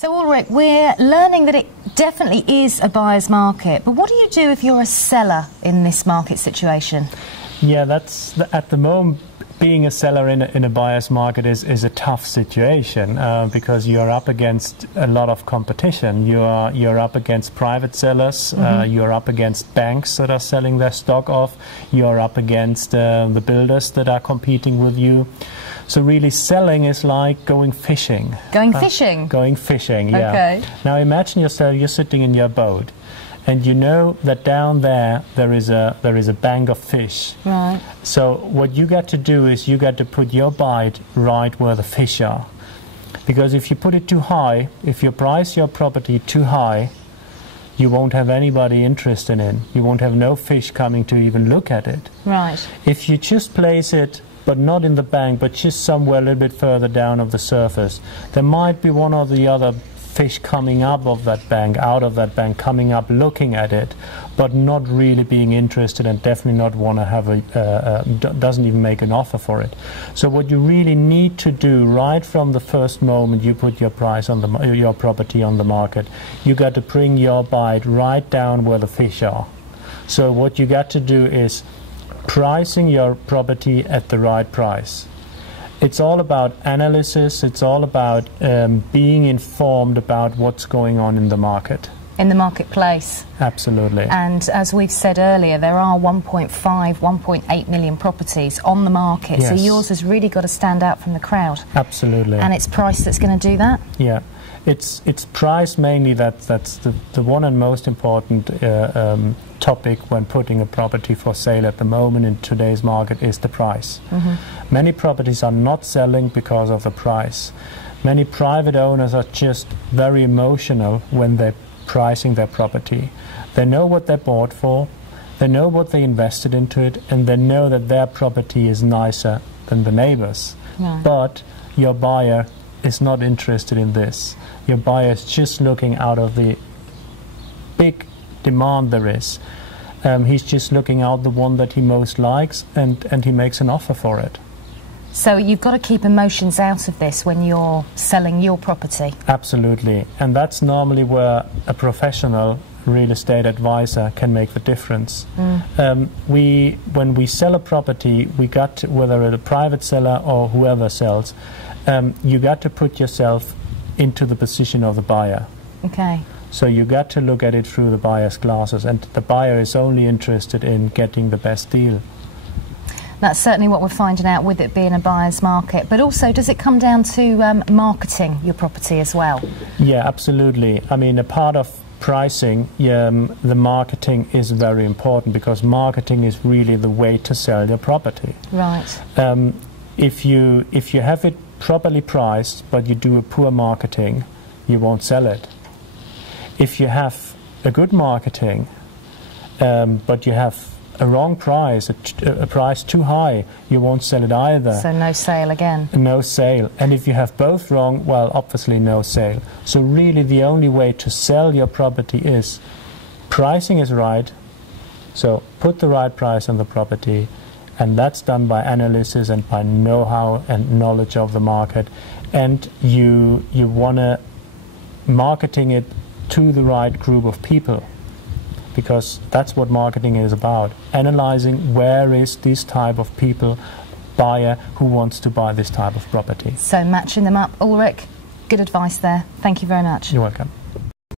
So Ulrich, we're learning that it definitely is a buyer's market, but what do you do if you're a seller in this market situation? Yeah, at the moment, being a seller in a buyer's market is a tough situation because you're up against a lot of competition. You're up against private sellers, you're up against banks that are selling their stock off, you're up against the builders that are competing with you. So really selling is like going fishing. Going fishing? Going fishing, yeah. Okay. Now imagine yourself, you're sitting in your boat and you know that down there is a bank of fish. Right. So what you got to do is you got to put your bite right where the fish are. Because if you put it too high, if you price your property too high, you won't have anybody interested in it. You won't have no fish coming to even look at it. Right. If you just place it, but not in the bank, but just somewhere a little bit further down of the surface, there might be one or the other fish coming up of that bank, out of that bank, coming up looking at it, but not really being interested and definitely not want to have doesn't even make an offer for it. So what you really need to do right from the first moment you put your price on your property on the market, you got to bring your bite right down where the fish are. So what you got to do is pricing your property at the right price. It's all about analysis, it's all about being informed about what's going on in the market. In the marketplace. Absolutely. And as we've said earlier, there are 1.5, 1.8 million properties on the market, yes. So yours has really got to stand out from the crowd. Absolutely. And it's price that's going to do that? Yeah. It's price mainly, that's the one and most important topic when putting a property for sale at the moment in today's market is the price. Many properties are not selling because of the price. Many private owners are just very emotional when they're pricing their property. They know what they bought for, they know what they invested into it, and they know that their property is nicer than the neighbors. Right. But your buyer is not interested in this. Your buyer is just looking out of the big demand there is. He's just looking out the one that he most likes and he makes an offer for it. So you've got to keep emotions out of this when you're selling your property. Absolutely. And that's normally where a professional real estate advisor can make the difference. When we sell a property, whether it's a private seller or whoever sells, you got to put yourself into the position of the buyer. Okay. So you got to look at it through the buyer's glasses, and the buyer is only interested in getting the best deal. That's certainly what we're finding out with it being a buyer's market. But also, does it come down to marketing your property as well? Yeah, absolutely. I mean, a part of pricing, the marketing is very important because marketing is really the way to sell your property. Right. If you have it properly priced but you do a poor marketing, you won't sell it. If you have a good marketing but you have a wrong price, a price too high, you won't sell it either. So no sale again. No sale. And if you have both wrong, well, obviously no sale. So really the only way to sell your property is pricing is right. So put the right price on the property, and that's done by analysis and by know-how and knowledge of the market. And you want to marketing it to the right group of people, because that's what marketing is about. Analyzing where is this type of buyer who wants to buy this type of property. So matching them up. Ulrich, good advice there. Thank you very much. You're welcome.